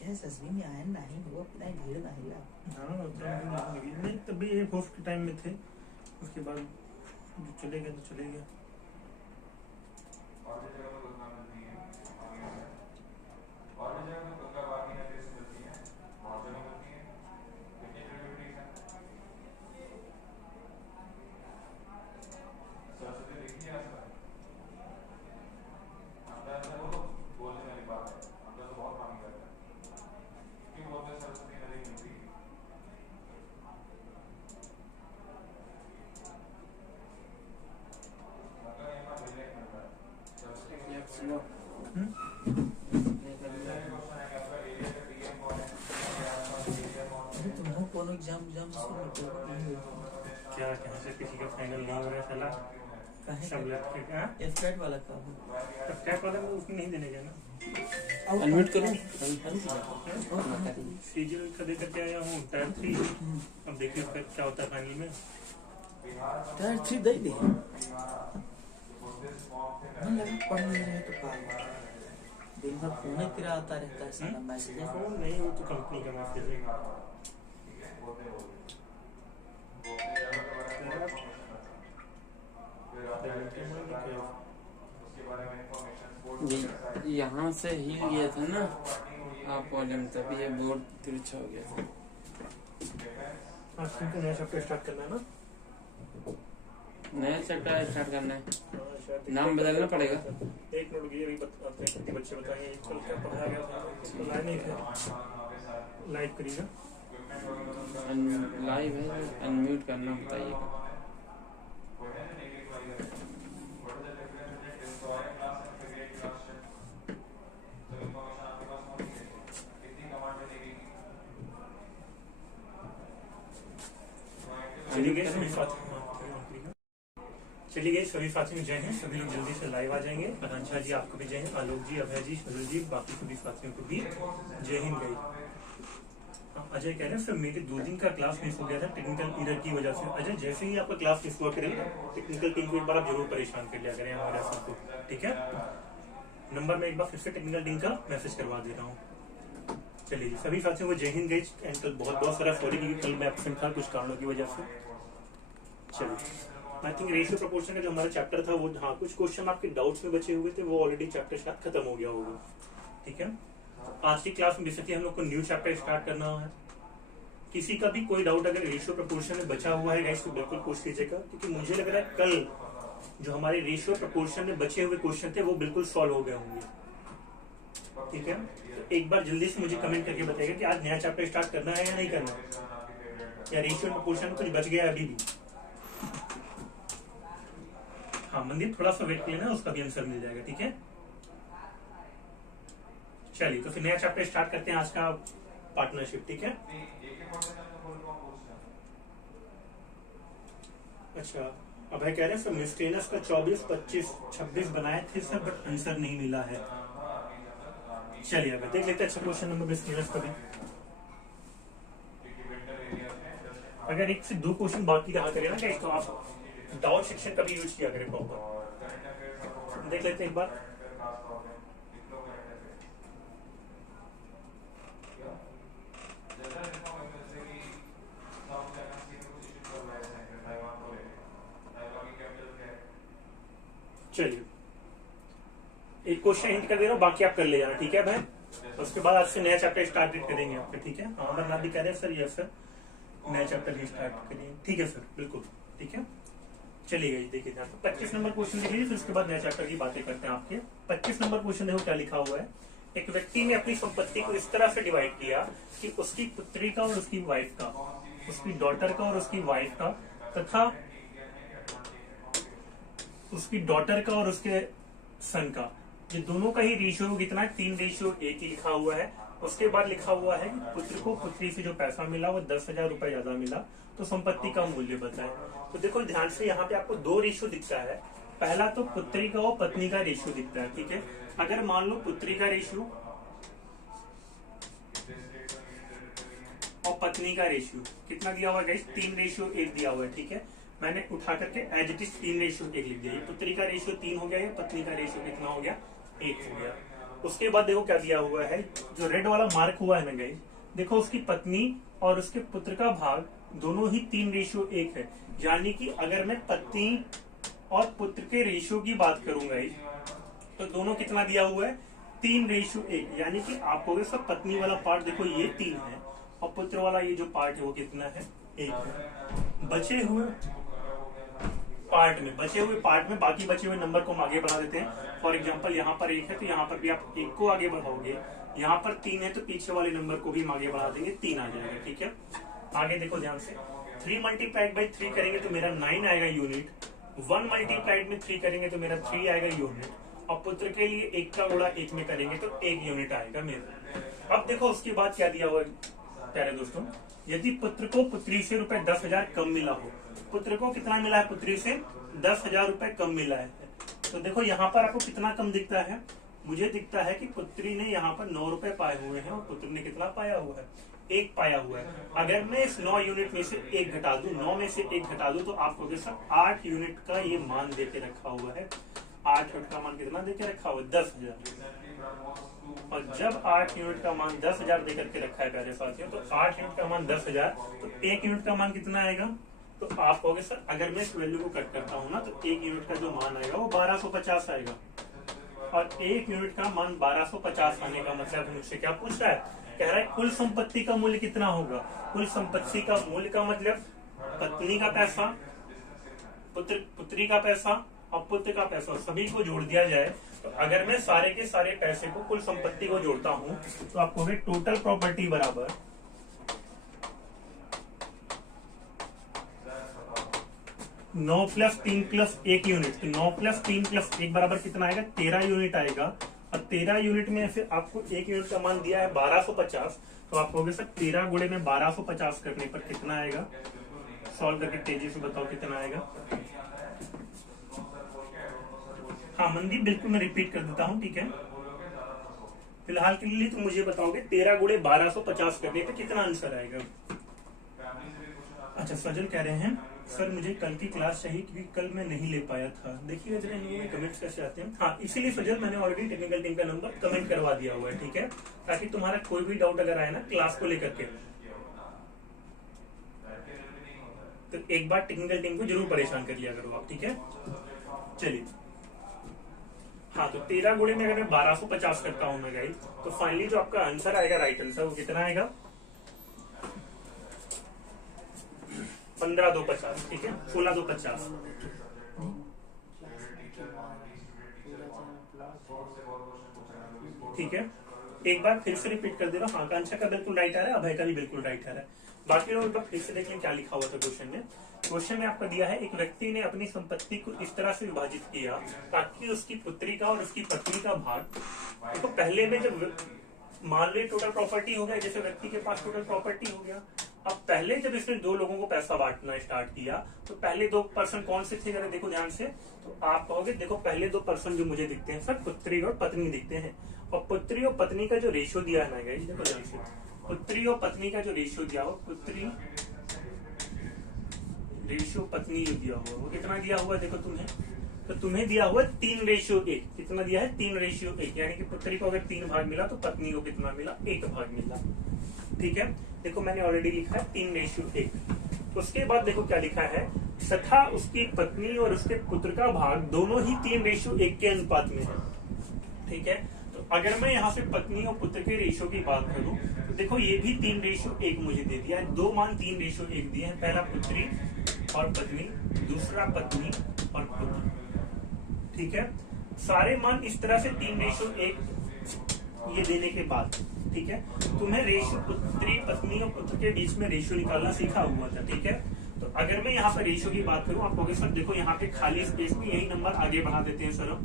क्या ससुरी में आयन नहीं हुआ, इतना भीड़ नहीं हुआ। हाँ नहीं, तभी एक होस्ट के टाइम में थे, उसके बाद जो चले गए तो चले गए। क्या कहाँ से किसी का फाइनल नहीं हो रहा है साला, सब लड़के का एफएट वाला का एफएट वाला में उसमें नहीं देने गया ना। अनम्यूट करो। सीजल का देकर के आया हूँ टायर 3। अब देखिए उसका क्या होता है फाइनल में। टायर 3 दे दे मन लगा पढ़ नहीं रहे तो का दिन भर फोन तेरा आता रहता है साला मैसेज। फोन नहीं, वो तो कंपनी का मैसेज है। यहाँ से हिल गया था ना आप वॉल्यूम, तभी ये बोर्ड तिरछा हो गया था। आज तुमको नया चैप्टर स्टार्ट करना है ना? नया चैप्टर स्टार्ट करना है, नाम बदलना पड़ेगा। एक मिनट ये बताते हैं, कितने बच्चे बताएंगे कल क्या पढ़ाया गया था। लाइव नहीं था, लाइव करिएगा। लाइव है, अनम्यूट करना बताइएगा। चलिए गए सभी साथियों में जय हिंद। सभी लोग जल्दी से लाइव आ जाएंगे। आकांक्षा जी आपको भी जय हिंद, आलोक जी, अभय जी, सुनील जी, बाकी सभी साथियों को भी जय हिंद। गई अजय कह रहे हैं सर मेरे 2 दिन का क्लास मिस हो गया था टेक्निकल एरर की वजह से। अजय जैसे ही आपका क्लास मिस हुआ करें टेक्निकल टीम को एक बार आप जरूर परेशान कर लिया करें हमारे सबको, ठीक है। नंबर में एक बार फिर से टेक्निकल टीम का मैसेज करवा दे रहा हूँ। चलिए सभी साथियों को जय हिंद। गई एंड कल बहुत सारा सॉरी क्योंकि कल मैं एब्सेंट था कुछ कारणों की वजह से। चलिए आई थिंक रेशियो प्रोपोर्शन का जो हमारा चैप्टर था वो, हाँ कुछ क्वेश्चन आपके डाउट्स में बचे हुए थे, वो ऑलरेडी चैप्टर शायद खत्म हो गया होगा, ठीक है। आज की क्लास में बेसिकली हम लोग को न्यू चैप्टर स्टार्ट करना है। किसी का भी कोई डाउट अगर रेशियो प्रोपोर्शन में बचा हुआ है गाइस तो बिल्कुल पूछ लीजिएगा, क्योंकि मुझे लग रहा है कल जो हमारे रेशियो प्रोपोर्शन में बचे हुए क्वेश्चन थे वो बिल्कुल सॉल्व हो गए होंगे, ठीक है। तो एक बार जल्दी से मुझे कमेंट करके बताइएगा कि आज नया चैप्टर स्टार्ट करना है या नहीं करना है, या रेशियो प्रोपोर्शन में कुछ बच गया है अभी भी। हाँ मंदिर थोड़ा सा वेट कर लेना, उसका भी आंसर मिल जाएगा, ठीक है। चलिए तो फिर नया चैप्टर स्टार्ट करते हैं आज का पार्टनरशिप, ठीक है। अच्छा अभय कह रहे हैं सर मिस्टेनस का 24, 25, 26 बनाए थे सर बट आंसर नहीं मिला है। चलिए अभय देख लेते हैं अच्छा क्वेश्चन नंबर मिस्टेनस का भी। अगर 1 से 2 क्वेश्चन बाकी रहा करें ना तो आप डाउट सेक्शन का भी यूज किया करें प्रॉपर। देख लेते हैं एक बार। चलिए एक क्वेश्चन हिंट कर दे रहा हूँ, बाकी आप कर ले जाना, ठीक है भाई। उसके बाद आज से नया चैप्टर स्टार्ट करेंगे आपके, ठीक है। अमरनाथ भी कह रहे हैं सर यस सर नया चैप्टर ही स्टार्ट करेंगे, ठीक है सर बिल्कुल, ठीक है। चलिए देखिए ध्यान, 25 नंबर क्वेश्चन देख लीजिए, फिर उसके बाद नया चैप्टर की बातें करते हैं आपके। 25 नंबर क्वेश्चन देखो क्या लिखा हुआ है। एक व्यक्ति ने अपनी संपत्ति को इस तरह से डिवाइड किया कि उसकी पुत्री का और उसकी वाइफ का, उसकी डॉटर का और उसकी वाइफ का, तथा उसकी डॉटर का और उसके सन का, ये दोनों का ही रेशियो कितना है 3:1 लिखा हुआ है। उसके बाद लिखा हुआ है कि पुत्र को पुत्री से जो पैसा मिला वो 10,000 रुपए ज्यादा मिला, तो संपत्ति का मूल्य बताएं। तो देखो ध्यान से यहाँ पे आपको 2 रेशियो दिखता है। पहला तो पुत्री का और पत्नी का रेशियो दिखता है, ठीक है। अगर मान लो पुत्री का रेशियो और पत्नी का रेशियो कितना दिया हुआ है गाइस, 3:1 दिया हुआ है, ठीक है। मैंने उठा करके एज इट इज 3:1 लिख दिया। ये पुत्री का रेशियो 3 हो गया, या पत्नी का रेशियो कितना हो गया 1 हो गया। उसके बाद देखो क्या दिया हुआ है, जो रेड वाला मार्क हुआ है ना गाइस, देखो उसकी पत्नी और उसके पुत्र का भाग दोनों ही 3:1 है। यानी कि अगर मैं पत्नी और पुत्र के रेशियो की बात करूंगा तो दोनों कितना दिया हुआ है, 3:1। यानी कि आप कहोगे सब पत्नी वाला पार्ट देखो ये 3 है और पुत्र वाला ये जो पार्ट है वो कितना है, 1 है। बचे हुए पार्ट में बाकी बचे हुए नंबर को हम आगे बढ़ा देते हैं। फॉर एग्जांपल यहाँ पर 1 है तो यहाँ पर भी आप 1 को आगे बढ़ाओगे, यहाँ पर 3 है तो पीछे वाले नंबर को भी हम आगे बढ़ा देंगे, 3 आ जाएगा। ठीक है, आगे देखो ध्यान से, 3 मल्टीप्लाइड बाई 3 करेंगे तो मेरा 9 आएगा यूनिट, 1 मल्टीप्लाइड में 3 करेंगे तो मेरा 3 आएगा यूनिट, और पुत्र के लिए 1 का गुणा 1 में करेंगे तो 1 यूनिट आएगा मेरा। अब देखो उसके बाद क्या दिया हुआ प्यारे दोस्तों, यदि पुत्र को पुत्री से रुपए 10,000 कम मिला हो, पुत्र को कितना मिला है, पुत्री से 10,000 रुपए कम मिला है, तो देखो यहाँ पर आपको कितना कम दिखता है, मुझे दिखता है कि पुत्री ने यहाँ पर 9 रुपए पाए हुए हैं और पुत्र ने कितना पाया हुआ है, 1 पाया हुआ है। अगर मैं इस 9 यूनिट में से 1 घटा दूं, 9 में से 1 घटा दूं तो आपको सर 8 यूनिट का ये मान देके रखा हुआ है। 8 यूनिट का मान कितना देके रखा हुआ है, 10,000। और जब 8 यूनिट का मान 10,000 देकर के रखा है प्यारे साथियों, तो 8 यूनिट का मान 10,000, तो 1 यूनिट का मान कितना आएगा, तो आप कहोगे सर अगर मैं इस वैल्यू को कट करता हूँ ना तो 1 यूनिट का जो मान आएगा वो 1250 आएगा। और 1 यूनिट का मान 1250 आने का मतलब मुझसे क्या पूछ रहा है, कह रहा है कुल संपत्ति का मूल्य कितना होगा। कुल संपत्ति का मूल्य का मतलब पत्नी का पैसा, पुत्री का पैसा और पुत्र का पैसा सभी को जोड़ दिया जाए, तो अगर मैं सारे के सारे पैसे को, कुल संपत्ति को जोड़ता हूं तो आपको टोटल प्रॉपर्टी बराबर 9 + 3 + 1 यूनिट। 9 + 3 + 1 बराबर कितना आएगा, 13 यूनिट आएगा। और 13 यूनिट में से आपको 1 यूनिट का मान दिया है 1250, तो आप कहोगे सर 13 गुणे में 1250 करने पर कितना आएगा, सॉल्व करके तेजी से बताओ कितना आएगा। हाँ मनदीप, बिल्कुल मैं रिपीट कर देता हूँ, ठीक है। फिलहाल के लिए तो मुझे बताओगे 13 गुणे 1250 करने पे कितना आंसर आएगा। अच्छा, सजल कह रहे हैं सर मुझे कल की क्लास चाहिए क्योंकि कल मैं नहीं ले पाया था। देखिए जरा इन्होंने कमेंट्स कैसे आते हैं। हाँ, इसीलिए सजल मैंने ऑलरेडी टेक्निकल टीम का नंबर कमेंट करवा दिया हुआ है, ठीक है, ताकि तुम्हारा कोई भी डाउट अगर आए ना क्लास को लेकर के तो एक बार टेक्निकल टीम को जरूर परेशान कर लिया करो आप, ठीक है। चलिए, हाँ, तो 13 गुणे में अगर मैं 1250 करता हूँ मैं गाइस, तो फाइनली जो आपका आंसर आएगा, राइट आंसर, वो कितना आएगा, 15,250, ठीक है, 16,250, ठीक है। एक बार फिर से रिपीट कर दे रहा हूँ। हाँ, आकांक्षा का बिल्कुल राइट आ रहा है, अभय का भी बिल्कुल राइट आ रहा है। बाकी लोग एक बार फिर से देख लें क्या लिखा हुआ था क्वेश्चन में। क्वेश्चन में आपका दिया है, एक व्यक्ति ने अपनी संपत्ति को इस तरह से विभाजित किया ताकि उसकी पुत्री का और उसकी पत्नी का भाग, तो पहले में जब मान ली टोटल प्रॉपर्टी हो गया, जैसे व्यक्ति के पास टोटल प्रॉपर्टी हो गया, अब पहले जब इसने 2 लोगों को पैसा बांटना स्टार्ट किया तो पहले 2 पर्सन कौन से थे, अगर देखो ध्यान से, तो आप कहोगे देखो पहले 2 पर्सन जो मुझे दिखते हैं सर, पुत्री और पत्नी दिखते हैं। और पुत्री और पत्नी का जो रेशियो दिया है ना गाइस, देखो ध्यान से, पुत्री और पत्नी का जो रेशियो दिया हो, पुत्री रेशियो पत्नी जो दिया हुआ वो कितना दिया हुआ है, देखो तुम्हें, तो तुम्हें दिया हुआ 3:1। कितना दिया है, 3:1, यानी कि पुत्री को अगर 3 भाग मिला तो पत्नी को कितना मिला, 1 भाग मिला, ठीक है। देखो मैंने ऑलरेडी लिखा है 3:1। उसके बाद देखो क्या लिखा है, तथा उसकी पत्नी और उसके पुत्र का भाग दोनों ही 3:1 के अनुपात में है, ठीक है। तो अगर मैं यहाँ से पत्नी और पुत्र के रेशियो की बात करूं तो देखो ये भी 3:1 मुझे दे दिया है। 2 मान 3:1 दिए हैं, पहला पुत्री और पत्नी, दूसरा पत्नी और पुत्र, ठीक है। सारे मान इस तरह से 3:1 ये देने के बाद, ठीक है, तुम्हें रेशियो पुत्री पत्नी और पुत्र के बीच में रेशियो निकालना सीखा हुआ था, ठीक है। तो अगर मैं यहाँ पर रेशियो की बात करूँ, आप कहोगे सर देखो यहाँ पे खाली स्पेस में यही नंबर आगे बढ़ा देते हैं सर,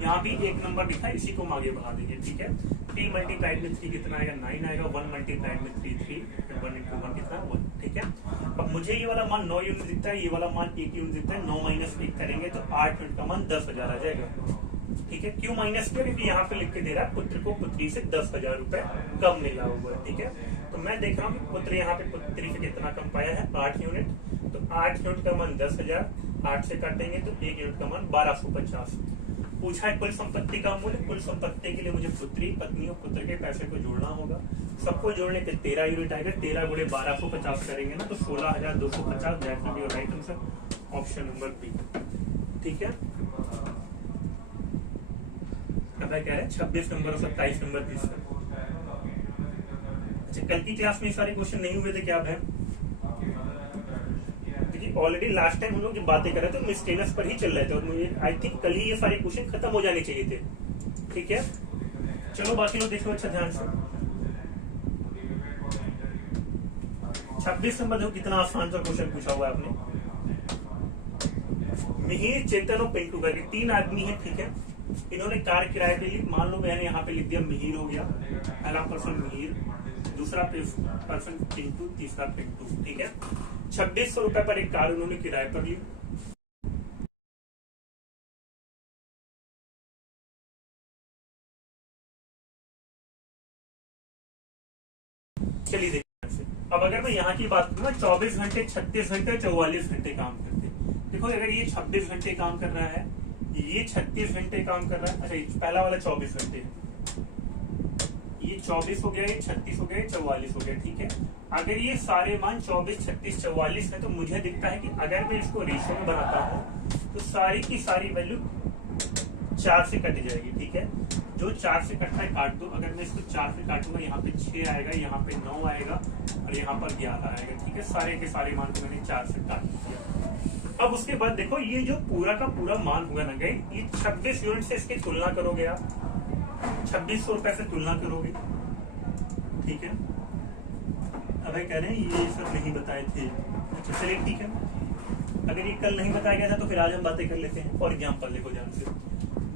यहाँ भी 1 नंबर दिखा है, इसी को हम आगे बढ़ा देंगे, ठीक है। 3 मल्टीप्लाइड में 3 कितना आएगा, 9 आएगा। 1 मल्टीप्लाइड में 3 3, 1 × 1 कितना, 1, ठीक है। अब मुझे ये वाला मान 9 यूनिट दिखता है, ये वाला मान 1 यूनिट दिखता है। 9 - 1 करेंगे तो 8 यूनिट का मान 10,000 आ जाएगा, ठीक है। क्यों माइनस किया, क्योंकि यहाँ पे लिख के दे रहा है पुत्र को पुत्री से 10,000 रुपए कम मिला हुआ है, ठीक है। तो मैं देख रहा हूँ कि पुत्र यहाँ पे पुत्री से कितना कम पाया है, 8 यूनिट, तो 8 यूनिट का मान 10,000, 8 से काटेंगे तो 1 यूनिट का मान 1250। पूछा है कुल संपत्ति का मूल्य। कुल संपत्ति के लिए मुझे पुत्री, पत्नी और पुत्र के पैसे को जोड़ना होगा। सबको जोड़ने पे 13 यूनिट आएगा। 13 गुणे 1250 करेंगे ना तो 16,250। That will be your right answer, option number B. ठीक है, अब कह रहे हैं 26 नंबर और 27 नंबर भी सर। अच्छा, कल की क्लास में सारे क्वेश्चन नहीं हुए थे क्या है? ऑलरेडी लास्ट टाइम हम लोग जब बातें कर रहे थे तो मिस्टेनस पर ही चल रहे थे और मुझे आई थिंक कल ही ये सारे क्वेश्चन खत्म हो जाने चाहिए थे। ठीक है, चलो बाकी लोग देखो अच्छा ध्यान से। 26 नंबर देखो कितना आसान सा क्वेश्चन पूछा हुआ है आपने। मिहिर, चेतन और पिंटू करके 3 आदमी है। ठीक है, इन्होंने कार किराए पे ली। मान लो मैंने यहाँ पे लिख दिया मिहिर हो गया, पहला पर्सन मिहिर, दूसरा पर्सन पिंटू, तीसरा पिंटू। ठीक है, 2600 रुपए पर एक कार उन्होंने किराए पर ली। चलिए देखिए, अब अगर मैं यहाँ की बात करूँ 24 घंटे, 36 घंटे, 44 घंटे काम करते। देखो अगर ये 26 घंटे काम कर रहा है, ये 36 घंटे काम कर रहा है। अच्छा, पहला वाला 24 घंटे, ये 24 हो गया, ये 36 हो गया, ये 44 हो गया। ठीक है, अगर ये सारे मान 24, 36, 44 है तो मुझे दिखता है कि अगर मैं इसको रेशियो में बनाता हूँ तो सारी की सारी वैल्यू 4 से कट जाएगी। ठीक है, जो 4 से कटता है काट दो। अगर मैं इसको 4 से काटूंगा, यहाँ पे 6 आएगा, यहाँ पे 9 आएगा और यहाँ पर 11 आएगा। ठीक है, सारे के सारे मान को मैंने 4 से काट दिया। अब उसके बाद देखो ये जो पूरा का पूरा मान हुआ ना गए, ये 26 यूनिट से इसकी तुलना करोगे आप, 2600 रुपए से तुलना करोगे। ठीक है, अब कह रहे हैं ये सब नहीं बताए थे। अच्छा चलिए ठीक है, अगर ये कल नहीं बताया गया था तो फिर आज हम बातें कर लेते हैं। फॉर एग्जाम्पल देखो ध्यान से,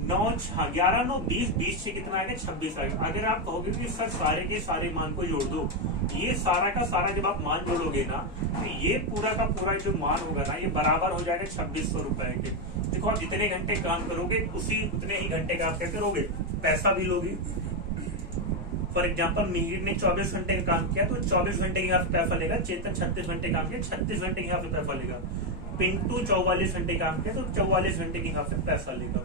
11, 9, 20, 20 से कितना आएगा? 26 आएगा। अगर आप कहोगे कि सर सारे के सारे मान को जोड़ दो, ये सारा का सारा जब आप मान जोड़ोगे ना तो ये पूरा का पूरा जो मान होगा ना, ये बराबर हो जाएगा 2600 रुपए के। देखो आप जितने घंटे काम करोगे उतने ही घंटे का आप क्या करोगे, पैसा भी लोगे। फॉर एग्जाम्पल मिहिर ने 24 घंटे का काम किया तो 24 घंटे के यहाँ पे पैसा लेगा। चेतन 36 घंटे काम किया, 36 घंटे के यहाँ पे पैसा लेगा। पिंटू 44 घंटे काम किया तो 44 घंटे के यहाँ पे पैसा लेगा।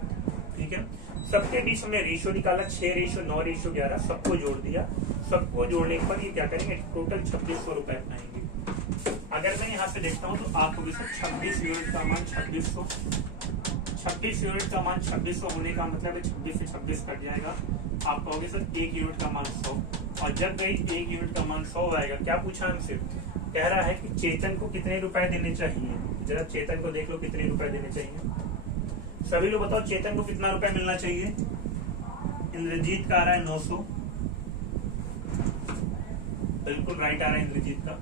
ठीक है, सबके बीच में रेशियो निकाला, 6:9:11, सबको जोड़ दिया। सबको जोड़ने पर ये क्या करेंगे, टोटल 2600 रुपए आएंगे। अगर मैं यहाँ से देखता हूँ तो आप 26 यूनिट का मान 2600, 26 यूनिट का मान 2600 होने का मतलब है 26 से 26 कट जाएगा। आप कहोगे सर 1 यूनिट का मान 100, और जब गई 1 यूनिट का मान 100 आएगा, क्या पूछा हमसे, कह रहा है कि चेतन को कितने रुपए देने चाहिए। जरा चेतन को देख लो कितने रुपए देने चाहिए। सभी लोग बताओ चेतन को कितना रुपए मिलना चाहिए। इंद्रजीत का आ रहा है 900, बिल्कुल राइट आ रहा है इंद्रजीत का।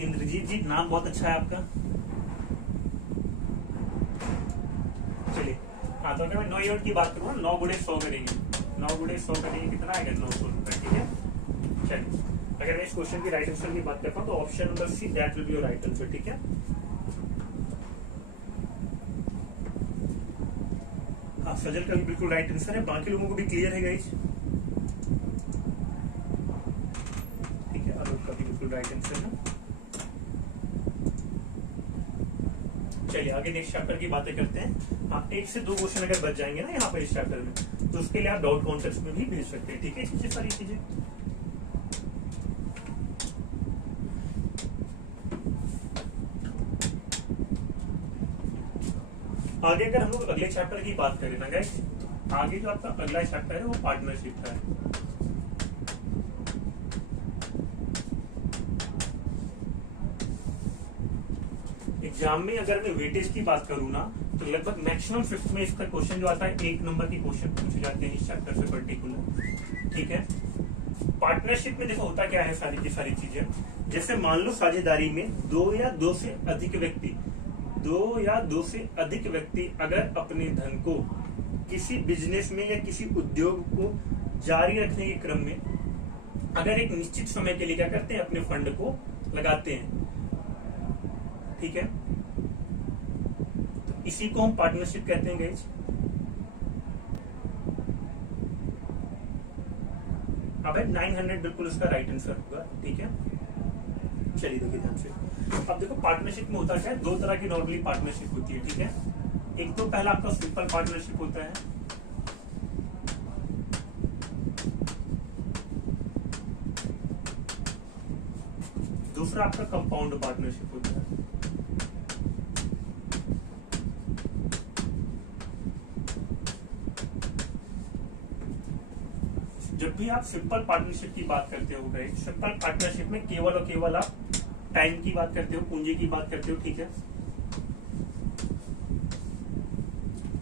इंद्रजीत जी नाम बहुत अच्छा है आपका। चलिए हाँ, तो अगर मैं 9 यूनिट की बात करूँ, 9 गुणे 100 करेंगे, 9 गुणे 100 करेंगे, कितना आएगा 900 रुपए। ठीक है, चलिए अगर मैं इस क्वेश्चन की राइट आंसर की बात करता हूँ तो option number C, that will be your right answer. ठीक है, हाँ सजल का भी बिल्कुल राइट आंसर है। बाकी लोगों को भी क्लियर है गाइस। ठीक है, आलोक का भी बिल्कुल राइट आंसर है। चलिए आगे नेक्स्ट चैप्टर की बातें करते हैं। आप 1 से 2 क्वेश्चन अगर बच जाएंगे ना यहाँ पे इस चैप्टर में, तो उसके लिए आप डाउट कॉन्टेस्ट में भी भेज सकते हैं। ठीक है, चीजें सारी चीजें। आगे अगर हम लोग अगले चैप्टर की बात करें ना गाइस, आगे जो आपका अगला चैप्टर है वो पार्टनरशिप का है। एग्जाम में अगर मैं वेटेज की बात करूँ ना तो लगभग मैक्सिमम 5th में इसका क्वेश्चन जो आता है 1 नंबर के क्वेश्चन पूछे जाते हैं इस चैप्टर से पर्टिकुलर। ठीक है, पार्टनरशिप में देखो होता क्या है, सारी की सारी चीजें, जैसे मान लो साझेदारी में 2 या 2 से अधिक व्यक्ति अगर अपने धन को किसी बिजनेस में या किसी उद्योग को जारी रखने के क्रम में अगर एक निश्चित समय के लिए क्या करते हैं, अपने फंड को लगाते हैं। ठीक है, तो इसी को हम पार्टनरशिप कहते हैं गाइस। अब 900 बिल्कुल उसका राइट आंसर होगा। ठीक है, चलिए देखिए ध्यान से। अब देखो पार्टनरशिप में होता क्या है, दो तरह की नॉर्मली पार्टनरशिप होती है, ठीक है। एक तो पहला आपका सिंपल पार्टनरशिप होता है, दूसरा आपका कंपाउंड पार्टनरशिप होता है। जब भी आप सिंपल पार्टनरशिप की बात करते हो गए, सिंपल पार्टनरशिप में केवल और केवल आप टाइम की बात करते हो, पूंजी की बात करते हो, ठीक है,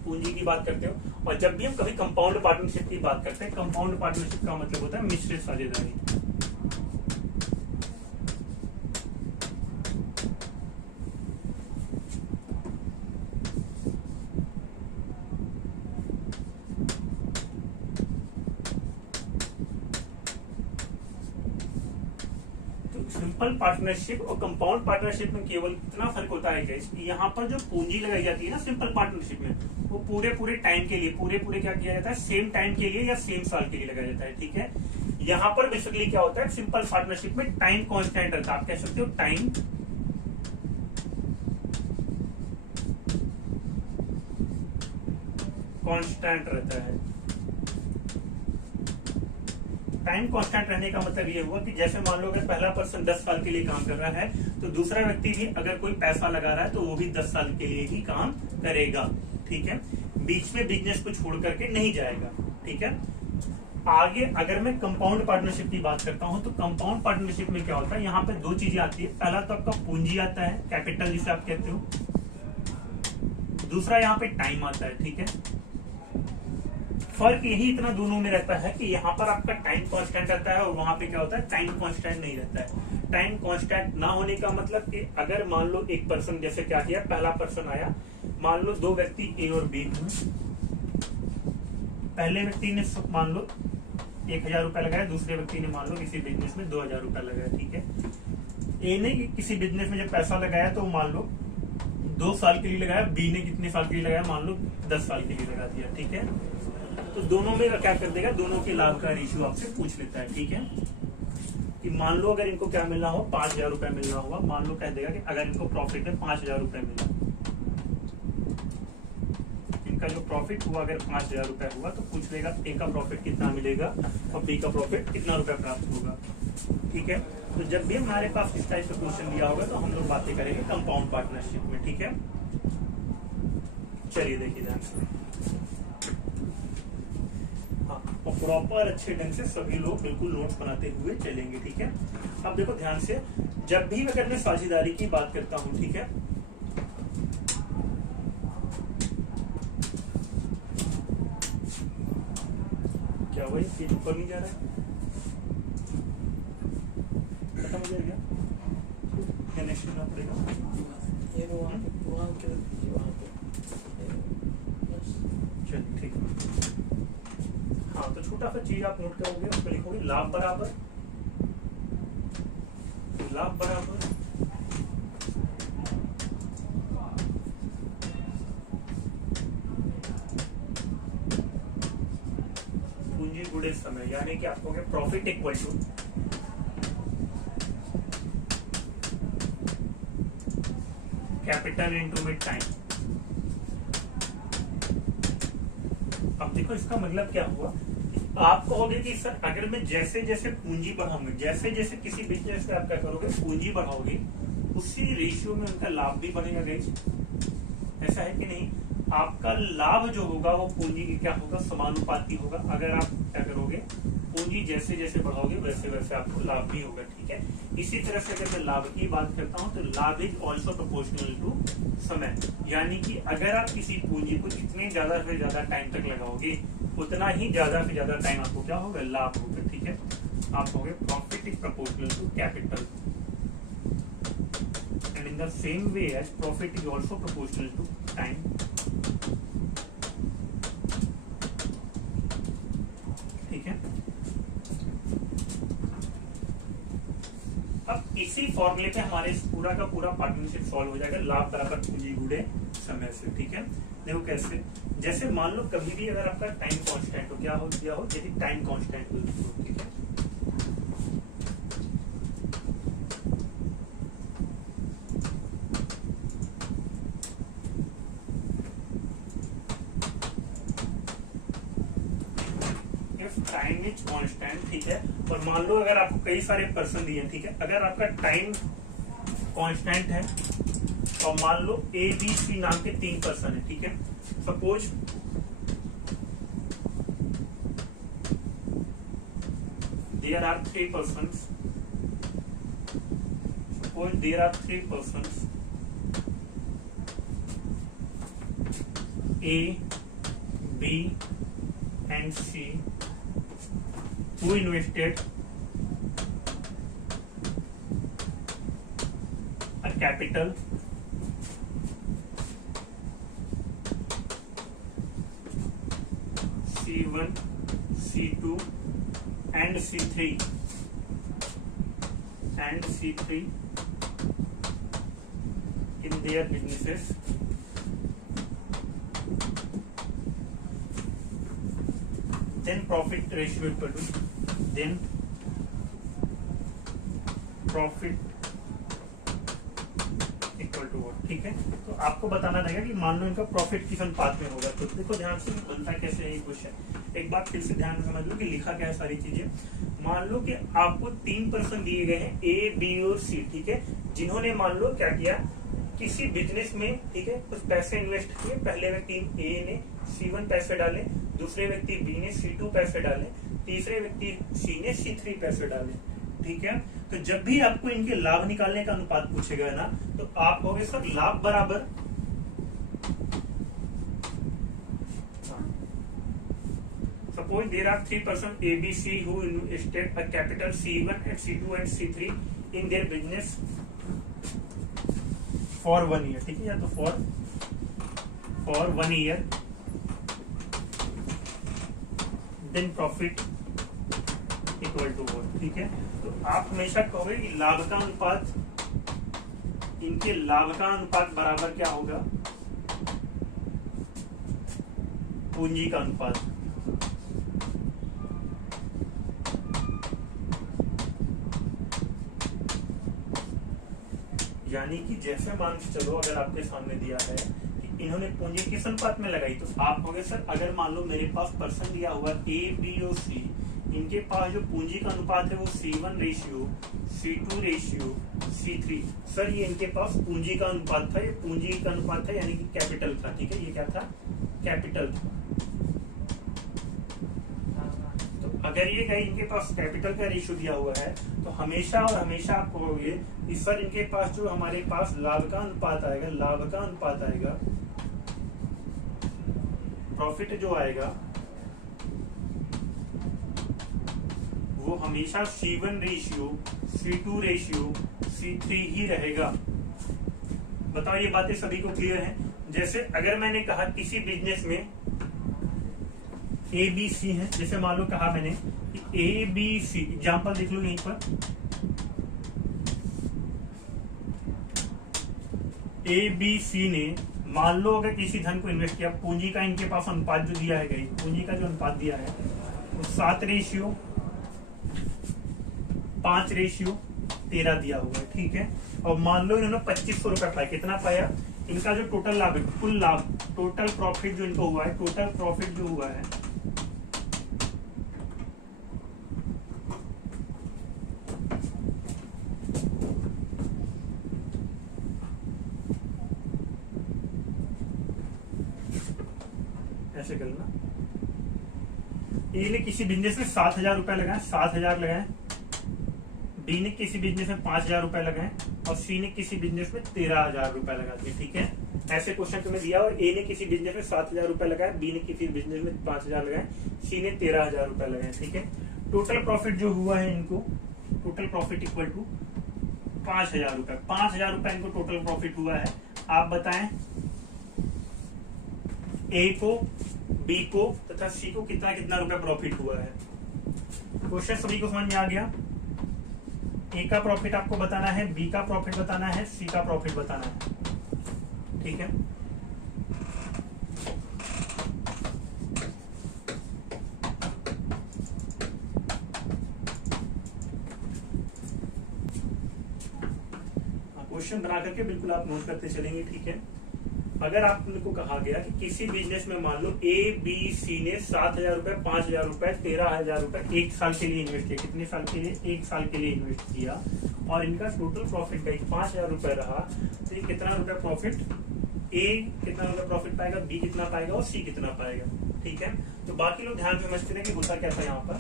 पूंजी की बात करते हो। और जब भी हम कभी कंपाउंड पार्टनरशिप की बात करते हैं, कंपाउंड पार्टनरशिप का मतलब होता है मिश्रित साझेदारी। सिंपल पार्टनरशिप और कंपाउंड पार्टनरशिप में केवल इतना फर्क होता है गाइस कि यहाँ पर जो पूंजी लगाई जाती है ना सिंपल पार्टनरशिप में, वो पूरे टाइम के लिए पूरे क्या किया जाता है, सेम टाइम के लिए या सेम साल के लिए लगाया जाता है, ठीक है। यहाँ पर बेसिकली क्या होता है, सिंपल पार्टनरशिप में टाइम कांस्टेंट रहता है, आप कह सकते हो टाइम कांस्टेंट रहता है। टाइम कांस्टेंट रहने का मतलब ये हुआ कि जैसे मान लो अगर पहला पर्सन 10 साल के लिए काम कर रहा है, तो दूसरा व्यक्ति भी अगर कोई पैसा लगा रहा है तो वो भी 10 साल के लिए ही काम करेगा, ठीक है, बीच में बिजनेस को छोड़ करके नहीं जाएगा, ठीक है। आगे अगर मैं कंपाउंड पार्टनरशिप की बात करता हूं, तो कंपाउंड पार्टनरशिप में क्या होता है, यहाँ पे दो चीजें आती है। पहला तो आपका पूंजी आता है, कैपिटल जिसे आप कहते हो, दूसरा यहाँ पे टाइम आता है, ठीक है। फर्क यही इतना दोनों में रहता है कि यहाँ पर आपका टाइम कांस्टेंट रहता है और वहां पे क्या होता है, टाइम कांस्टेंट नहीं रहता है। टाइम कांस्टेंट ना होने का मतलब कि अगर मान लो एक पर्सन, जैसे क्या किया, पहला पर्सन आया, मान लो दो व्यक्ति ए और बी थे, पहले व्यक्ति ने मान लो 1000 रुपया लगाया, दूसरे व्यक्ति ने मान लो किसी बिजनेस में 2000 रुपया लगाया, ठीक है। ए ने किसी बिजनेस में जब पैसा लगाया तो मान लो 2 साल के लिए लगाया, बी ने कितने साल के लिए लगाया, मान लो 10 साल के लिए लगा दिया, ठीक है। तो दोनों में क्या कर देगा, दोनों के लाभ का रेशियो आपसे पूछ लेता है, ठीक है। कि मान लो अगर इनको क्या मिलना हो, 5000 रुपया मिलना होगा, मान लो कह देगा कि अगर इनको प्रॉफिट में 5000 रुपया मिला, इनका जो प्रॉफिट हुआ अगर 5000 रुपया हुआ, तो पूछ लेगा ए का प्रॉफिट कितना मिलेगा और बी का प्रॉफिट कितना रुपया प्राप्त होगा, ठीक है। तो जब भी हमारे पास इस टाइप का क्वेश्चन दिया होगा तो हम लोग बातें करेंगे कंपाउंड पार्टनरशिप में, ठीक है। चलिए देखिए ध्यान से, और प्रॉपर अच्छे ढंग से सभी लोग बिल्कुल नोट्स बनाते हुए चलेंगे, ठीक है। अब देखो ध्यान से, जब भी अगर मैं साझेदारी की बात करता हूं, ठीक है, क्या हुआ, ये ऊपर नहीं जा रहा है, खत्म हो जाएगा क्या, नेक्स्ट करना पड़ेगा, चलिए ठीक है। हाँ, तो छोटा सा चीज आप नोट करोगे, उस पर लिखोगे लाभ बराबर पूंजी गुणे समय, यानी कि आप कहोगे profit equal to capital into में टाइम। अब देखो इसका मतलब क्या हुआ, आप कहोगे कि सर अगर मैं जैसे जैसे पूंजी बढ़ाऊंगा, जैसे जैसे किसी बिजनेस में आप क्या करोगे, पूंजी बढ़ाओगे, उसी रेशियो में उनका लाभ भी बढ़ेगा गाइस, ऐसा है कि नहीं। आपका लाभ जो होगा वो पूंजी की क्या होगा, समानुपाती होगा। अगर आप क्या करोगे, पूंजी जैसे जैसे बढ़ाओगे वैसे वैसे आपको लाभ भी होगा, ठीक है। इसी तरह से अगर मैं लाभ की बात करता हूं तो लाभ इज ऑल्सो प्रोपोर्शनल टू समय, यानी कि अगर आप किसी पूंजी को जितने ज्यादा से ज्यादा टाइम तक लगाओगे उतना ही ज्यादा से ज्यादा टाइम आपको क्या होगा, लाभ होगा, ठीक है। आप कहोगे profit is proportional to capital, and in the same way as profit is also proportional to time. ठीक है, अब इसी फॉर्मूले पे हमारे पूरा का पूरा पार्टनरशिप सॉल्व हो जाएगा, लाभ बराबर पूंजी गुणे समय से, ठीक है। देखो कैसे, जैसे मान लो कभी भी अगर आपका टाइम कांस्टेंट हो, क्या हो गया हो, यदि टाइम कांस्टेंट हो, ठीक है, टाइम इज कांस्टेंट, ठीक है। और मान लो अगर आपको कई सारे पर्सन दिए हैं, ठीक है, अगर आपका टाइम कांस्टेंट है तो मान लो ए बी सी नाम के 3 पर्सन है, ठीक है। Suppose there are 3 persons. Suppose there are 3 persons, A, B, and C, who invested a capital C1, C2 and C3 in their businesses, then profit ratio equal to what, ठीक है। तो आपको बताना रहेगा कि मान लो इनका प्रॉफिट किस अनुपात में होगा। तो देखो ध्यान से बनता कैसे है ये क्वेश्चन, एक बात फिर से ध्यान से समझ लो कि लिखा क्या है सारी चीजें। मान लो कि आपको 3 पर्सन दिए गए हैं ए, बी और सी, ठीक है, जिन्होंने मान लो क्या किया, किसी बिजनेस में, ठीक है, कुछ पैसे इन्वेस्ट किए। पहले व्यक्ति ए ने C1 पैसे डाले, दूसरे व्यक्ति बी ने C2 पैसे डाले, तीसरे व्यक्ति सी ने C3 पैसे डाले, ठीक है। तो जब भी आपको इनके लाभ निकालने का अनुपात पूछेगा ना, तो आप कहोगे सर लाभ बराबर, suppose there are 3 persons A, B, C who invested a capital C1 and C2 and C3 in their business for 1 year, ठीक है, या तो for 1 year, then profit equal to what, ठीक है। तो आप हमेशा कहोगे कि लाभ का अनुपात, इनके लाभ का अनुपात बराबर क्या होगा, पूंजी का अनुपात। यानी कि जैसे मान के चलो, अगर आपके सामने दिया है कि इन्होंने पूंजी किस अनुपात में लगाई, तो आप कहोगे सर अगर मान लो मेरे पास पर्सन दिया हुआ ए, बी और सी, इनके पास जो पूंजी का अनुपात है वो C1 ratio, C2 ratio, C3, sir ये इनके पास पूंजी का अनुपात था, ये पूंजी का अनुपात था यानी कि कैपिटल था, ठीक है, ये क्या था, कैपिटल था। तो अगर ये कहीं इनके पास कैपिटल का रेशियो दिया हुआ है, तो हमेशा और हमेशा आप कहोगे कि सर इनके पास जो हमारे पास लाभ का अनुपात आएगा, लाभ का अनुपात आएगा, प्रॉफिट जो आएगा वो हमेशा C1 ratio, C2 ratio, C3 ही रहेगा। बताओ ये बातें सभी को क्लियर हैं। जैसे अगर मैंने कहा किसी बिजनेस में A, B, C है, जैसे मान लो कहा मैंने कि A, B, C, एग्जाम्पल देख लो यहीं पर, A, B, C ने मान लो अगर किसी धन को इन्वेस्ट किया, पूंजी का इनके पास अनुपात जो दिया है, पूंजी का जो अनुपात दिया है वो 7 रेशियो 5 रेशियो 13 दिया हुआ है, ठीक है। और मान लो इन्होंने 2500 रुपए पाया, कितना पाया, इनका जो टोटल लाभ है, कुल लाभ, टोटल प्रॉफिट जो इनको हुआ है, टोटल प्रॉफिट जो हुआ है ऐसे करना, ए ने किसी बिजनेस में 7,000 रुपए लगाए, 7,000 लगाए, बी ने किसी बिजनेस में 5,000 रुपए लगाए और सी ने किसी बिजनेस में 13,000 रुपए लगा दिए, ठीक है। ऐसे क्वेश्चन तुम्हें दिया और ए ने किसी बिजनेस में 7,000 रुपए लगाए, बी ने किसी बिजनेस में 5,000 लगाए, सी ने 13,000 रुपए लगाए, ठीक है। टोटल प्रॉफिट जो हुआ है इनको, टोटल प्रॉफिट इक्वल टू 5,000 रुपए, 5,000 रुपए इनको टोटल प्रॉफिट हुआ है। आप बताएं ए को, बी को तथा सी को कितना कितना रुपए प्रॉफिट हुआ है। क्वेश्चन सभी को समझ में आ गया। ए का प्रॉफिट आपको बताना है, बी का प्रॉफिट बताना है, सी का प्रॉफिट बताना है, ठीक है। क्वेश्चन बना करके बिल्कुल आप नोट करते चलेंगे, ठीक है। अगर आपको कहा गया कि किसी बिजनेस में मान लो ए बी सी ने 7,000 रुपए, 5,000 रुपए, 13,000 रुपए एक साल के लिए इन्वेस्ट किया, कितने साल के लिए? एक साल के लिए इन्वेस्ट किया, और इनका टोटल प्रॉफिट का 5,000 रुपए रहा, तो ये कितना रुपए प्रॉफिट? ए कितना रुपए प्रॉफिट पाएगा, बी कितना पाएगा और सी कितना पाएगा। ठीक है, तो बाकी लोग ध्यान से समझते रहे कि होता क्या था यहाँ पर।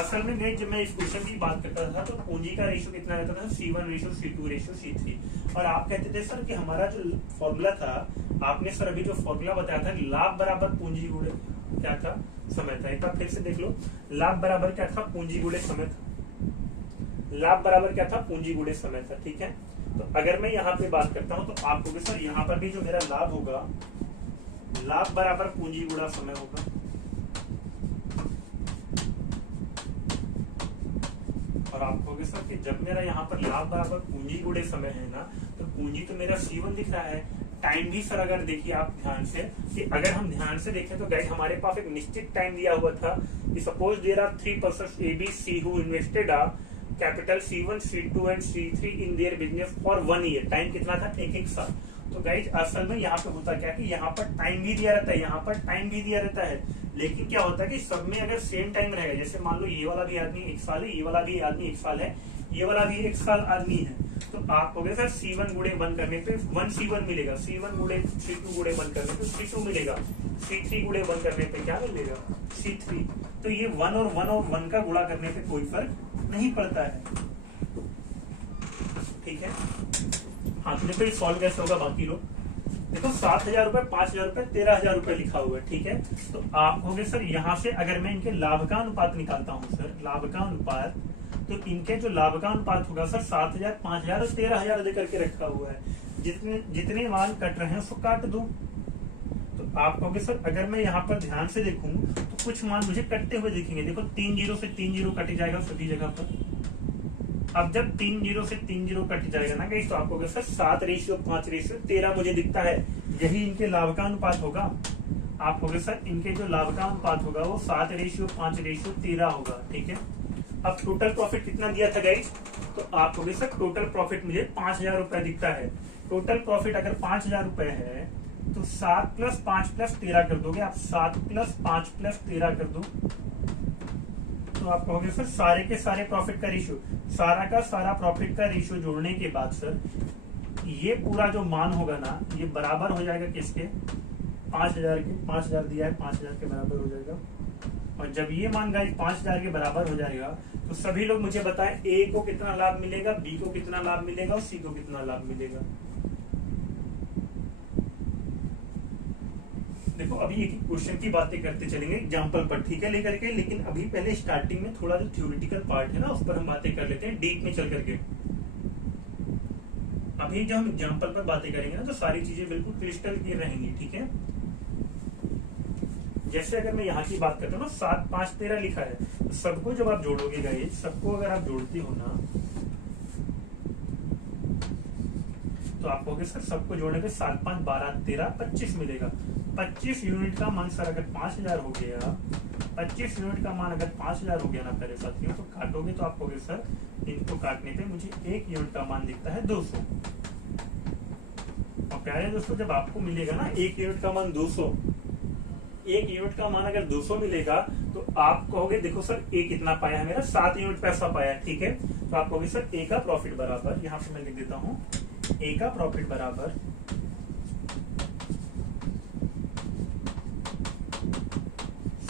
असल में जब मैं इस क्वेश्चन की बात करता था तो पूंजी का रेशियो कितना रहता था? C1 ratio, C2 ratio, C3। और आप कहते थे सर कि हमारा जो फॉर्मूला था, आपने सर अभी जो फॉर्मूला बताया था, लाभ बराबर पूंजी गुणे क्या था? समय था। एक बार फिर से देख लो, लाभ बराबर क्या था? पूंजी गुणे समय था। लाभ बराबर क्या था? पूंजी गुणे समय था। ठीक है, तो अगर मैं यहाँ पे बात करता हूँ तो आप कहोगे सर यहाँ पर भी जो मेरा लाभ होगा, लाभ बराबर पूंजी गुणा समय होगा। और आप कहोगे सर कि जब मेरा यहाँ पर लाभ बराबर पूंजी गुणे समय है ना, तो पूंजी तो मेरा C1 दिख रहा है। टाइम भी सर अगर देखिए आप ध्यान से, कि अगर हम ध्यान से देखें तो गाइस हमारे पास एक निश्चित टाइम दिया हुआ था कि suppose there are 3 persons A, B, C who invested a capital C1, C2 and C3 in their business for 1 year। Time कितना था? एक साल। तो गाइज असल में यहाँ पे होता क्या कि यहाँ पर टाइम भी दिया रहता है, यहाँ पर टाइम भी दिया रहता है, लेकिन क्या होता है कि सब में अगर सेम टाइम रहेगा, जैसे मान लो ये वाला भी आदमी 1 साल है, ये वाला भी आदमी 1 साल है, ये वाला भी 1 साल आदमी है, तो आप कहोगे सर C1 गुणे 1 करने पे 1C1 मिलेगा, C1 गुणे C2 गुणे 1 करने पे C2 मिलेगा, C3 गुणे 1 करने पे क्या मिलेगा? C3। तो ये 1 और 1 और 1 का गुणा करने पे कोई फर्क नहीं पड़ता है। ठीक है, हाँ तो देखो ये सॉल्व कैसे होगा। बाकी लोग देखो 7,000 रुपए, 5,000 रुपए, 13,000 रुपए लिखा हुआ है। ठीक है, तो आप कहोगे सर यहाँ से अगर मैं इनके लाभ का अनुपात निकालता हूँ सर, लाभ का अनुपात, तो इनके जो लाभ का अनुपात होगा सर 7,000, 5,000 और 13,000 लेकर के रखा हुआ है। जितने मान कट रहे हैं उसको काट दो। तो आप कहोगे सर अगर मैं यहाँ पर ध्यान से देखूं तो कुछ मान मुझे कटते हुए दिखेंगे। देखो 3 जीरो से 3 जीरो कट जाएगा सभी जगह पर। अब जब 3 जीरो से 3 जीरो कट जाएगा ना गाइस, तो आपको कहोगे सर 7:5:13 मुझे दिखता है, यही इनके लाभ का अनुपात होगा। आप कहोगे सर इनके जो लाभ का अनुपात होगा वो 7:5:13 होगा। ठीक है, अब टोटल प्रॉफिट कितना दिया था गाइस, तो आप कहोगे सर टोटल प्रॉफिट मुझे 5,000 रुपए दिखता है। टोटल प्रॉफिट अगर 5,000 रुपए है तो 7 + 5 + 13 कर दोगे आप, 7 + 5 + 13 कर दो, तो आप कहोगे सर सारे के सारे प्रॉफिट का रेशियो, सारा का सारा प्रॉफिट का रेशियो जोड़ने के बाद सर ये पूरा जो मान होगा ना, ये बराबर हो जाएगा किसके? 5,000 के। 5,000 दिया है, 5,000 के बराबर हो जाएगा। और जब ये मान गाइस 5,000 के बराबर हो जाएगा तो सभी लोग मुझे बताएं ए को कितना लाभ मिलेगा, बी को कितना लाभ मिलेगा और सी को कितना लाभ मिलेगा। देखो अभी एक क्वेश्चन की बातें करते चलेंगे एग्जांपल पर, ठीक है, लेकर के, लेकिन अभी पहले स्टार्टिंग में थोड़ा जो थ्योरेटिकल पार्ट है ना उस पर हम बातें कर लेते हैं डीप में चल करके। अभी जब हम एग्जांपल पर बातें करेंगे ना तो सारी चीजें बिल्कुल क्रिस्टल क्लियर रहेंगी। ठीक है, जैसे अगर मैं यहाँ की बात करता हूँ ना, 7, 5, 13 लिखा है, तो सबको जब आप जोड़ोगे गाइस, सबको अगर आप जोड़ते हो ना तो आप कहोगे सर सबको जोड़ने पे 7, 5, 12, 13, 25 मिलेगा। 25 यूनिट का मान सर अगर 5,000 हो गया, 25 यूनिट का मान अगर 5,000 हो गया ना प्यारे साथियों, तो काटोगे तो आप कहोगे सर इनको काटने पे मुझे 1 यूनिट का मान दिखता है 200। और प्यारे दोस्तों जब आपको मिलेगा ना 1 यूनिट का मान 200, 1 यूनिट का मान अगर 200 मिलेगा तो आप कहोगे देखो सर ए कितना पाया है, मेरा 7 यूनिट पैसा पाया। ठीक है, तो आप कहोगे सर ए का प्रॉफिट बराबर, यहाँ पे मैं लिख देता हूँ, ए का प्रॉफिट बराबर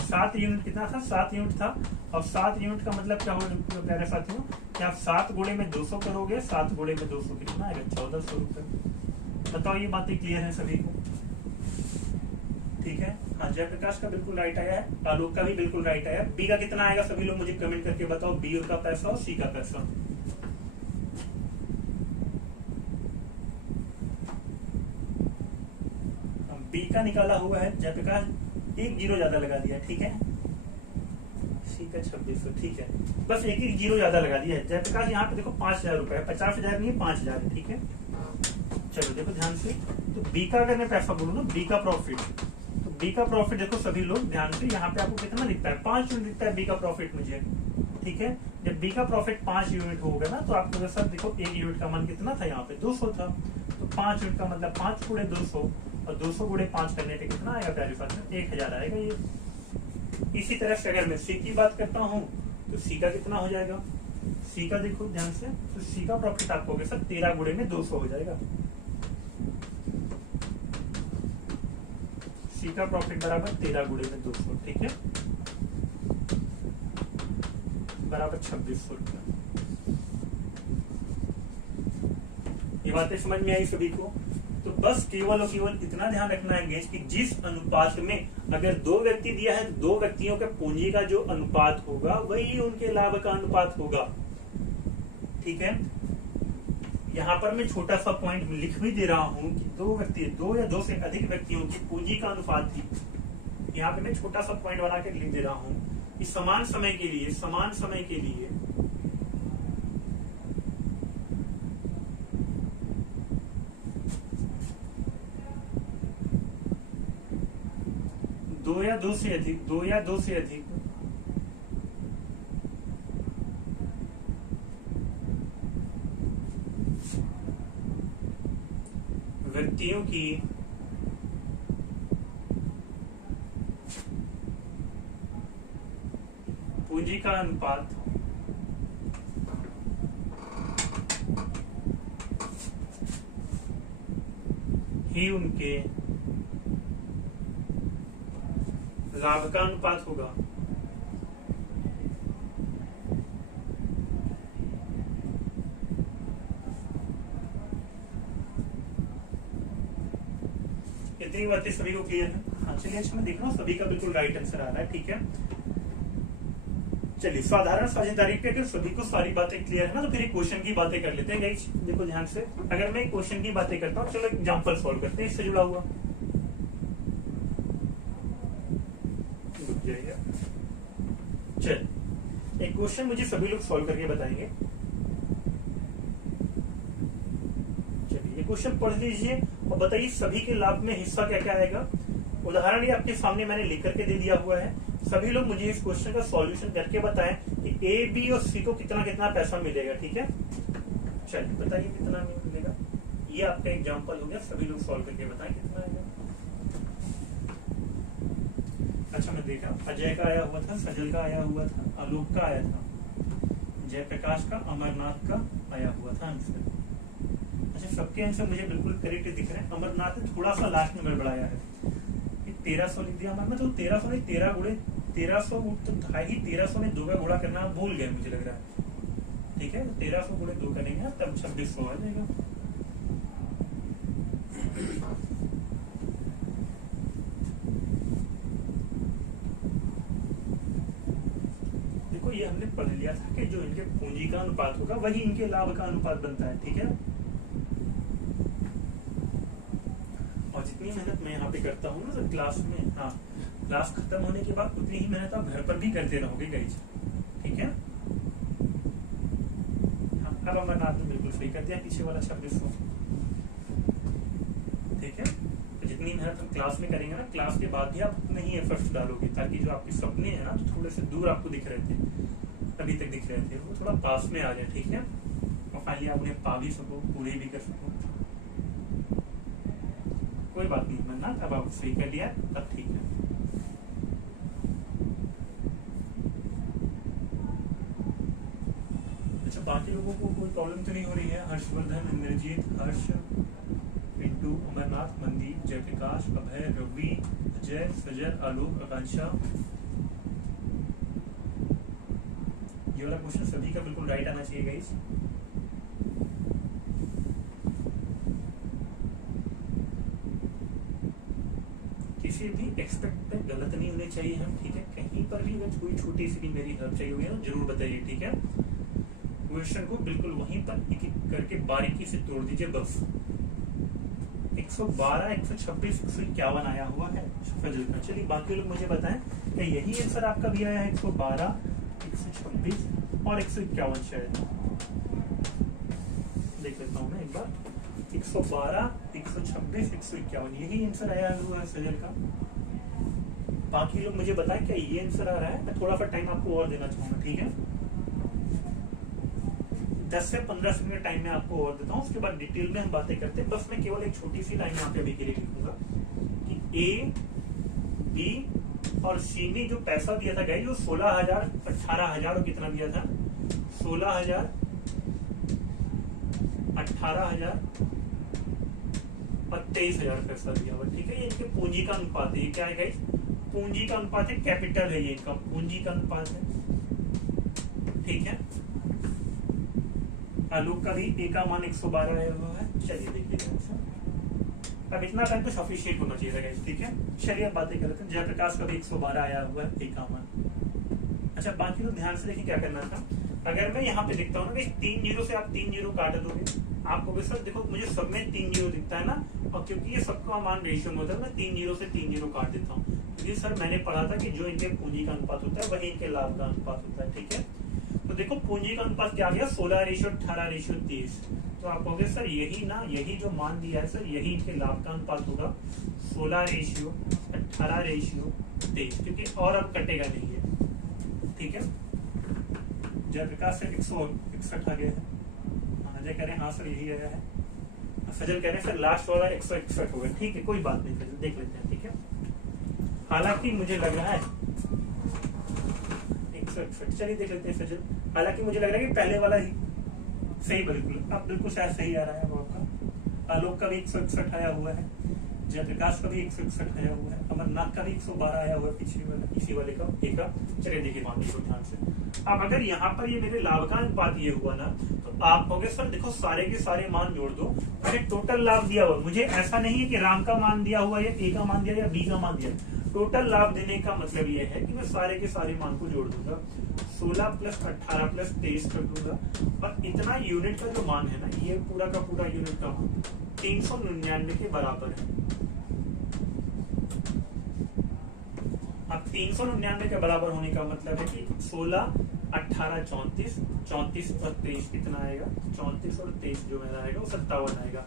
7 यूनिट कितना था? 7 यूनिट था। और 7 यूनिट का मतलब क्या होगा प्यारे साथियों, कि आप 7 गुणे में 200 करोगे, 7 गुणे में 200 कितना आएगा? 1,400 रुपए। बताओ ये बातें क्लियर है सभी को? ठीक है, हाँ जयप्रकाश का बिल्कुल राइट आया है, आलोक का भी बिल्कुल राइट आया। बी का कितना आएगा सभी लोग मुझे कमेंट करके बताओ, बी का पैसा और सी का पैसा। बी का निकाला हुआ है जयप्रकाश, 1 जीरो ज्यादा लगा दिया। ठीक है, सी का 2600। ठीक है, बस 1 जीरो ज्यादा लगा दिया है जयप्रकाश। यहाँ पे देखो 5,000 रुपए है, 50,000 नहीं है, 5,000 है। ठीक है, चलो देखो ध्यान से, तो बी का अगर मैं पैसा बोलूँ ना, बी का प्रॉफिट, तो बी का प्रॉफिट देखो सभी लोग ध्यान से, यहाँ पे आपको कितना दिखता है? 5 यूनिट दिखता है बी का प्रॉफिट मुझे। ठीक है, जब बी का प्रॉफिट 5 यूनिट होगा ना तो आपको सर देखो 1 यूनिट का मान कितना था? यहाँ पे 200 था, तो 5 यूनिट का मतलब 5 × 200, और 200 गुणे 5 करने पे कितना आएगा प्यारे साथियों? 1000 आएगा ये। इसी तरह से अगर मैं सी की बात करता हूँ तो सी का कितना हो जाएगा? सी का देखो ध्यान से, तो सी का प्रॉफिट आपको होगा सर 13 गुणे में 200 हो जाएगा। सी का प्रॉफिट बराबर 13 गुणे में 200, ठीक है, बराबर 2600 रुपया। ये बातें समझ में आई सभी को? तो बस केवल और केवल इतना ध्यान रखना है कि जिस अनुपात में अगर 2 व्यक्ति दिया है, 2 व्यक्तियों के पूंजी का जो अनुपात होगा वही उनके लाभ का अनुपात होगा, ठीक है। यहाँ पर मैं छोटा सा पॉइंट लिख भी दे रहा हूँ कि 2 व्यक्ति, 2 या 2 से अधिक व्यक्तियों की पूंजी का अनुपात थी। यहाँ पे मैं छोटा सा पॉइंट बना के लिख दे रहा हूँ कि समान समय के लिए 2 या 2 से अधिक व्यक्तियों की पूंजी का अनुपात ही उनके लाभ का अनुपात होगा। इतनी बातें सभी को क्लियर है? हाँ चलिए, अच्छा मैं देख रहा हूँ सभी का बिल्कुल राइट आंसर आ रहा है, ठीक है। चलिए, साधारण साझेदारी पे अगर सभी को सारी बातें क्लियर है ना, तो फिर एक क्वेश्चन की बातें कर लेते हैं गाइस। देखो ध्यान से, अगर मैं क्वेश्चन की बातें करता हूँ, चलो एग्जांपल सॉल्व करते हैं इससे जुड़ा हुआ। चल, एक क्वेश्चन मुझे सभी लोग सॉल्व करके बताएंगे। चलिए, ये क्वेश्चन पढ़ लीजिए और बताइए सभी के लाभ में हिस्सा क्या क्या आएगा। उदाहरण ये आपके सामने मैंने लिख करके दे दिया हुआ है। सभी लोग मुझे इस क्वेश्चन का सॉल्यूशन करके बताएं कि ए, बी और सी को कितना कितना पैसा मिलेगा, ठीक है। चलिए बताइए कितना मिलेगा। ये आपका एग्जांपल हो गया, सभी लोग सॉल्व करके बताएं कितना आएगा। अच्छा मैं देखा, अजय का आया हुआ था, सजल का आया हुआ था, आलोक का आया था, जयप्रकाश का, अमरनाथ का आया हुआ था आंसर। अच्छा, सबके आंसर मुझे बिल्कुल करेक्ट दिख रहे हैं। अमरनाथ ने थोड़ा सा लास्ट में गड़बड़ाया है, 1300 लिख दिया अमरनाथ, तो 1300 नहीं 13 गुणे 1300 तो ढाई, 1300 में 2 का गुणा करना भूल गए मुझे लग रहा है, ठीक है। 1300 गुणे 2 करेंगे तब 2600 आ जाएगा। देखो ये हमने पढ़ लिया था कि जो इनके पूंजी का अनुपात होगा वही इनके लाभ का अनुपात बनता है, ठीक है। और जितनी मेहनत मैं यहाँ पे करता हूँ ना क्लास में, हाँ क्लास खत्म होने के बाद उतनी ही मेहनत आप घर पर भी करते रहोगे गाइस, ठीक है। हाँ, अब अमरनाथ ने बिल्कुल सही कर दिया, पीछे वाला 2600, ठीक है। तो जितनी मेहनत हम क्लास में करेंगे ना, क्लास के बाद भी आप उतने ही एफर्ट्स डालोगे, ताकि जो आपके सपने हैं ना जो थोड़े से दूर आपको दिख रहे थे, अभी तक दिख रहे थे, वो थोड़ा पास में आ जाए, ठीक है। और फाइनली आप उन्हें पा भी सको, पूरे भी कर सको। कोई बात नहीं अमरनाथ, अब आप सही कर लिया तब ठीक है। अच्छा, बाकी लोगों को कोई प्रॉब्लम तो नहीं हो रही है? हर्षवर्धन, इंद्रजीत, हर्ष, पिंटू, अमरनाथ, मनदीप, जयप्रकाश, अभय, रवि, अजय, सजल, आलोक, आकांक्षा। ये वाला क्वेश्चन सभी का बिल्कुल राइट आना चाहिए गाइस। किसी भी एक्सपेक्ट पे गलत नहीं होने चाहिए हम, ठीक है। कहीं पर भी अगर कोई छोटी सी भी मेरी हेल्प चाहिए हुई है तो जरूर बताइए, ठीक है। क्वेश्चन को बिल्कुल वहीं पर एक एक करके बारीकी से तोड़ दीजिए बस। 112, 126, 151 आया हुआ है फजल का। चलिए बाकी लोग मुझे बताएं कि यही आंसर आपका भी आया है 112, 126 और 151 शायद। देख लेता हूँ मैं एक बार। 112, 126, 151 यही आंसर आया हुआ है सजल का। बाकी लोग मुझे बताएं क्या ये आंसर आ रहा है। मैं थोड़ा सा टाइम आपको और देना चाहूंगा, ठीक है। 10 से 15 सेकंड टाइम में आपको और देता हूँ, उसके बाद डिटेल में हम बातें करते हैं। बस मैं केवल एक छोटी सी लाइन यहाँ पे अभी के लिए लिखूंगा। ए बी और सी ने जो पैसा दिया था गाइस, वो 16,000, 18,000 और कितना दिया था, 16,000, 18,000 और 23,000 पैसा दिया हुआ। ठीक है, ये इनके पूंजी का अनुपात है। क्या है गाइस, पूंजी का अनुपात है, कैपिटल है ये इनका, पूंजी का अनुपात है। ठीक है, आलोक का भी ए का मान 112 आया हुआ है। चलिए देखिए, अब इतना टाइम तो सफिशिएंट होना चाहिए गाइस। ठीक है, चलिए अब बातें करते हैं। जयप्रकाश का भी 112 आया हुआ है, ए का मान। अच्छा, बाकी तो ध्यान से देखिए क्या करना था। अगर मैं यहाँ पे लिखता हूँ ना कि 3 जीरो से आप 3 जीरो काट दोगे, आपको भी सर देखो मुझे सब में 3 जीरो दिखता है ना, और क्योंकि ये सबका मान रेशियो में होता है, मैं 3 जीरो से 3 जीरो काट देता हूँ, क्योंकि सर मैंने पढ़ा था कि जो इनके पूंजी का अनुपात होता है वही इनके लाभ का अनुपात होता है। ठीक है, तो देखो पूंजी का अनुपात क्या आ गया, 16:18:23। तो आप कहोगे सर यही ना, यही जो मान दिया है सर, यही इनके लाभ का अनुपात होगा, 16:18:23, क्योंकि और अब कटेगा नहीं है। ठीक है, जयप्रकाश से 161 आ गया है। अजय कह रहे हैं हाँ सर यही आया है। फजल कह रहे हैं सर लास्ट वाला 161 होगा। ठीक है, कोई बात नहीं, फजल देख लेते हैं। ठीक है, हालांकि मुझे लग रहा है 161, चलिए देख लेते हैं फजल। हालांकि मुझे लग रहा है कि पहले वाला ही सही, बिल्कुल अब बिल्कुल शायद सही आ रहा है वो आपका। आलोक का भी 161 आया हुआ है, जयप्रकाश का भी 161 आया हुआ है, अमरनाथ का भी 112 आया हुआ है, पिछले वाला इसी वाले का एक का। चलिए देखिए बाकी को ध्यान से। अब अगर यहाँ पर ये मेरे लाभ का अनुपात ये हुआ ना, तो आप कहोगे सर देखो सारे के सारे मान जोड़ दो, मैंने टोटल लाभ दिया हुआ। मुझे ऐसा नहीं है कि राम का मान दिया हुआ या ए का मान दिया या बी का मान दिया, टोटल लाभ देने का मतलब ये है कि मैं सारे के सारे मान को जोड़ दूंगा, 16 + 18 + 23 कर दूंगा, और इतना यूनिट का जो मान है ना, ये पूरा का पूरा यूनिट का मान 399 के बराबर है। अब 399 के बराबर होने का मतलब है कि 16, 18, 34, 34 और 23 कितना आएगा, 34 और 23 जो मेरा आएगा वो 57 आएगा।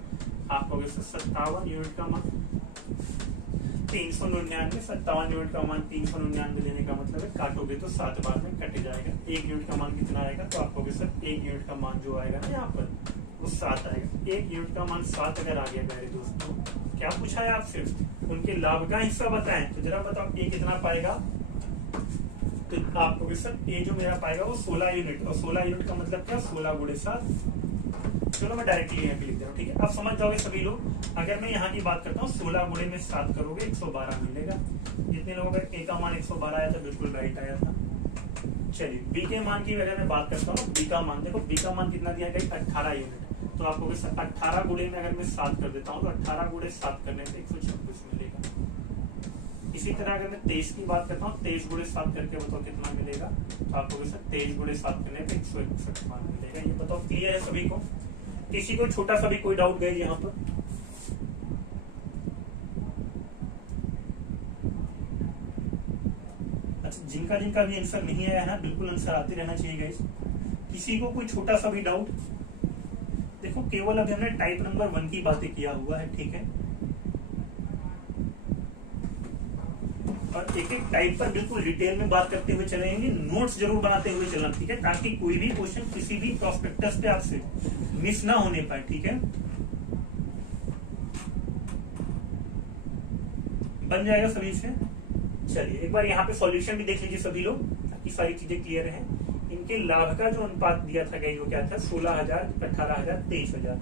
आप कहोगे 57 यूनिट का मान 399, 57 यूनिट का मान 399 लेने का मतलब है काटोगे तो 7 बार में कट जाएगा। 1 यूनिट का मान कितना आएगा, तो आप कहोगे सर 1 यूनिट का मान जो आएगा ना यहाँ पर वो 7 आएगा। 1 यूनिट का मान 7 अगर आ गया मेरे दोस्तों, क्या पूछा है आपसे, उनके लाभ का हिस्सा बताएं, तो जरा बताओ ए कितना पाएगा। तो आप कहोगे सर ए जो मेरा पाएगा वो 16 यूनिट, और 16 यूनिट का मतलब क्या, 16 × 7। चलो मैं डायरेक्टली यहाँ पे लिख दे रहा हूँ। ठीक है, अब समझ जाओगे सभी लोग। अगर मैं यहाँ की बात करता हूँ, 16 × 7 करोगे 112 मिलेगा। जितने लोगों का ए का मान 112 आया था, बिल्कुल राइट आया था। चलिए बी के मान की अगर मैं बात करता हूँ, बी का मान देखो, बी का मान कितना दिया गया, 18 यूनिट। तो आप कहोगे सर 18 गुणे में अगर मैं 7 कर देता हूँ, तो 18 × 7 करने से 126 मिलेगा। इसी तरह अगर मैं 23 की बात करता हूँ, 23 × 7 करके बताओ कितना मिलेगा, तो आप कहोगे सर 23 × 7 करने पे 161 मान मिलेगा। ये बताओ क्लियर है सभी को, किसी को छोटा सा भी कोई डाउट गए यहाँ पर। अच्छा, जिनका जिनका भी आंसर नहीं आया है ना, बिल्कुल आंसर आते रहना चाहिए गाइस। किसी को कोई छोटा सा भी डाउट, देखो केवल अभी हमने टाइप नंबर 1 की बातें किया हुआ है। ठीक है, और एक एक टाइप पर बिल्कुल डिटेल में बात करते हुए चलेंगे, नोट्स जरूर बनाते हुए चलना। ठीक है, ताकि कोई भी क्वेश्चन किसी भी प्रोस्पेक्टस पे आपसे मिस ना होने पाए। ठीक है, बन जाएगा सभी से। चलिए एक बार यहाँ पे सॉल्यूशन भी देख लीजिए सभी लोग, ताकि सारी चीजें क्लियर हैं। इनके लाभ का जो अनुपात दिया था गई वो क्या था, 16,000, 18,000, 23,000।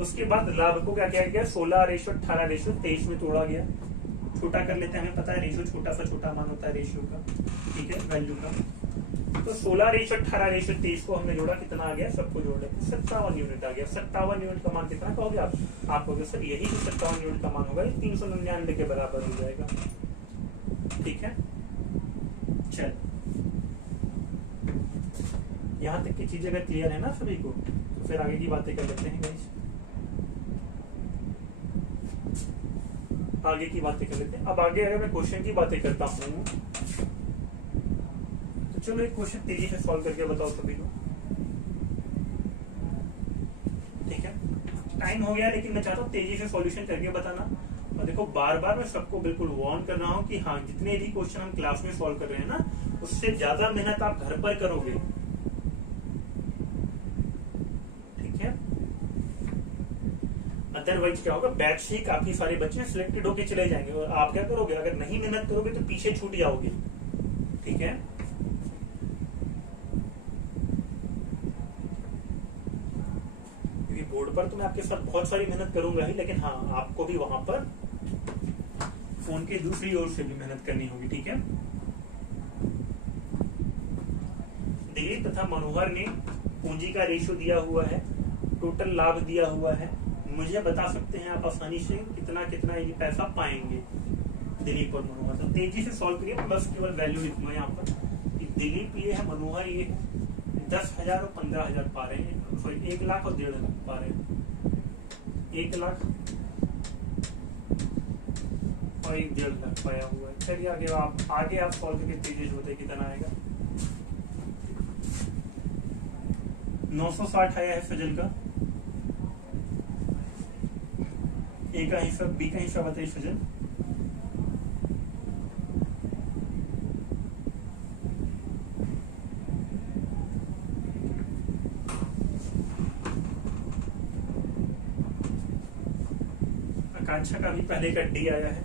उसके बाद लाभ को क्या किया गया, 16:18:23 में तोड़ा गया। छोटा कर लेते हैं, हमें पता है रेशियो छोटा सा छोटा मान होता है रेशियो का। ठीक है, वैल्यू का। तो 16:18:23 को हमने जोड़ा, कितना आ गया, सबको जोड़ लेते 57 यूनिट आ गया। 57 यूनिट का मान कितना कहोगे आप कहोगे सर यही जो 57 यूनिट का मान होगा 399 के बराबर हो जाएगा। ठीक है, चल यहाँ तक की चीजें अगर क्लियर है ना सभी को, तो फिर आगे की बातें कर लेते हैं गाइस। आगे की बातें कर लेते हैं। अब आगे अगर मैं क्वेश्चन की बातें करता हूँ, तो चलो एक क्वेश्चन तेजी से सॉल्व करके बताओ सभी को। ठीक है, टाइम हो गया, लेकिन मैं चाहता हूँ तेजी से सॉल्यूशन करके बताना। और देखो बार बार मैं सबको बिल्कुल वार्न कर रहा हूँ कि हाँ, जितने भी क्वेश्चन हम क्लास में सॉल्व कर रहे हैं ना, उससे ज्यादा मेहनत आप घर पर करोगे। ठीक है, अदरवाइज क्या होगा, बैच से ही काफी सारे बच्चे सिलेक्टेड होके चले जाएंगे और आप क्या करोगे, अगर नहीं मेहनत करोगे तो पीछे छूट जाओगे। ठीक है, क्योंकि बोर्ड पर तो मैं आपके साथ बहुत सारी मेहनत करूंगा ही, लेकिन हाँ आपको भी वहां पर फोन के दूसरी ओर से भी मेहनत करनी होगी। ठीक है, दिलीप तथा मनोहर ने पूंजी का रेशियो दिया हुआ है, टोटल लाभ दिया हुआ है, मुझे बता सकते हैं आप आसानी से कितना कितना ये पैसा पाएंगे दिलीप और मनोहर। तो तेजी से सॉल्व करिए, बस केवल वैल्यू लिखूंगा यहाँ पर कि दिलीप ये है, मनोहर ये है, 10,000 और 15,000 पा रहे हैं, सॉरी 1 लाख और 1.5 लाख पा रहे हैं, 1 लाख और 1.5 लाख पाया हुआ है। चलिए आगे आप सॉल्व करके तेजी से होते कितना आएगा। 960 आया है सजल का, ए का हिस्सा, बी का हिस्सा बताइए सजल। आकांक्षा का भी पहले का डी आया है।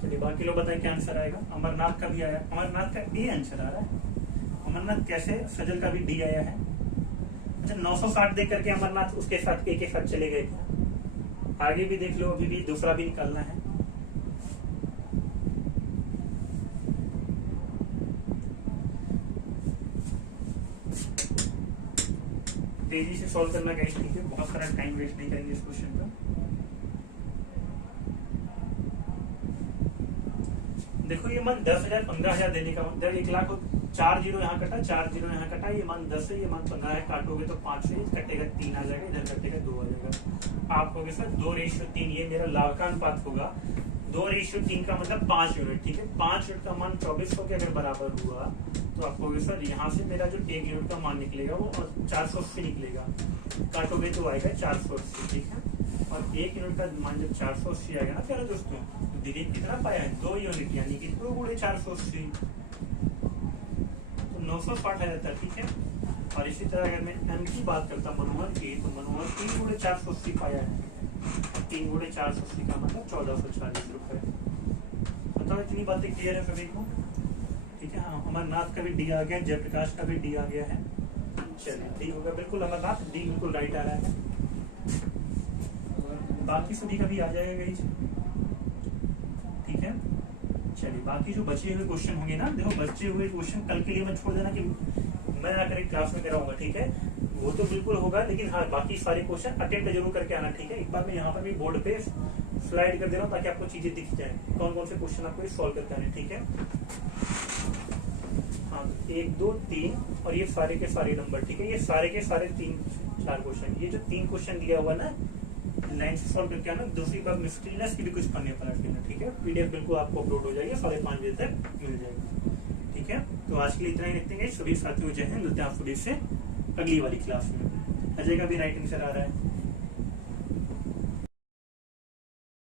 चलिए बाकी लोग बताएं क्या आंसर आएगा। अमरनाथ का भी आया, अमरनाथ का ए आंसर आ रहा है। अमरनाथ कैसे, सजल का भी डी आया है। अच्छा 960 देख करके अमरनाथ उसके साथ ए के साथ चले गए थे। आगे भी देख लो, अभी भी दूसरा भी निकालना है। तेजी से सॉल्व करना गाइस, ठीक है, बहुत सारा टाइम वेस्ट नहीं करेंगे इस क्वेश्चन का। देखो ये मान 10,000 15,000 देने का मतलब 1 लाख, 4 जीरो यहाँ कटा, 4 जीरो यहाँ कटा, ये मान 10 है, ये मान 15 है, काटोगे तो 5 से कटेगा 3 आ जाएगा, इधर कटेगा 2 आ जाएगा। आप कहोगे सर 2:3 ये मेरा लाभ का अनुपात होगा। 2:3 का मतलब 5 यूनिट। ठीक है, 5 यूनिट का मान 2400 के अगर बराबर हुआ तो आप कहोगे सर यहाँ से मेरा जो 1 यूनिट का मान निकलेगा वो 480 निकलेगा, काटोगे तो आएगा 480। ठीक है, और 1 यूनिट का मान जब 480 आएगा ना प्यारे दोस्तों, तो दिलीप कितना पाया है 2 यूनिट, यानी कि 2 गुणे 480, तो 960 आ जाता है। ठीक है, और इसी तरह अगर मैं एम की बात करता मनोहर की, तो मनोहर 3 गुणे 480 पाया है, 3 गुणे 480 का मतलब 1440 रुपए। बताओ इतनी बातें क्लियर है सभी को? ठीक है, हाँ अमरनाथ का भी डी आ गया, जयप्रकाश का भी डी आ गया है। चलिए डी होगा बिल्कुल, अमरनाथ डी बिल्कुल राइट आ रहा है। बाकी सभी का भी आ जाएगा गाइस। ठीक है, चलिए बाकी जो बचे हुए क्वेश्चन होंगे ना, देखो बचे हुए क्वेश्चन कल के लिए मत छोड़ देना कि मैं आकर एक क्लास में कराऊंगा। ठीक है, वो तो बिल्कुल होगा, लेकिन हाँ बाकी सारे क्वेश्चन अटेम्प्ट जरूर करके आना। ठीक है, एक बार मैं यहाँ पर भी बोर्ड पे स्लाइड कर दे रहा हूँ ताकि आपको चीजें दिख जाए, कौन कौन से क्वेश्चन आपको सॉल्व करके आने। ठीक है, हाँ 1 2 3 और ये सारे के सारे नंबर। ठीक है, ये सारे के सारे 3-4 क्वेश्चन, ये जो 3 क्वेश्चन दिया हुआ ना लाइन से सॉल्व करके आना। दूसरी बात मिस्टेकनेस की भी कुछ पन्ने पलट लेना। ठीक है, पीडीएफ बिल्कुल आपको अपलोड हो जाएगी, 5:30 बजे तक मिल जाएगी। ठीक है, तो आज के लिए इतना ही रखते हैं। सभी साथियों जय हिंद, मिलते हैं आपको से अगली वाली क्लास में। अजय का भी राइट आंसर आ रहा है।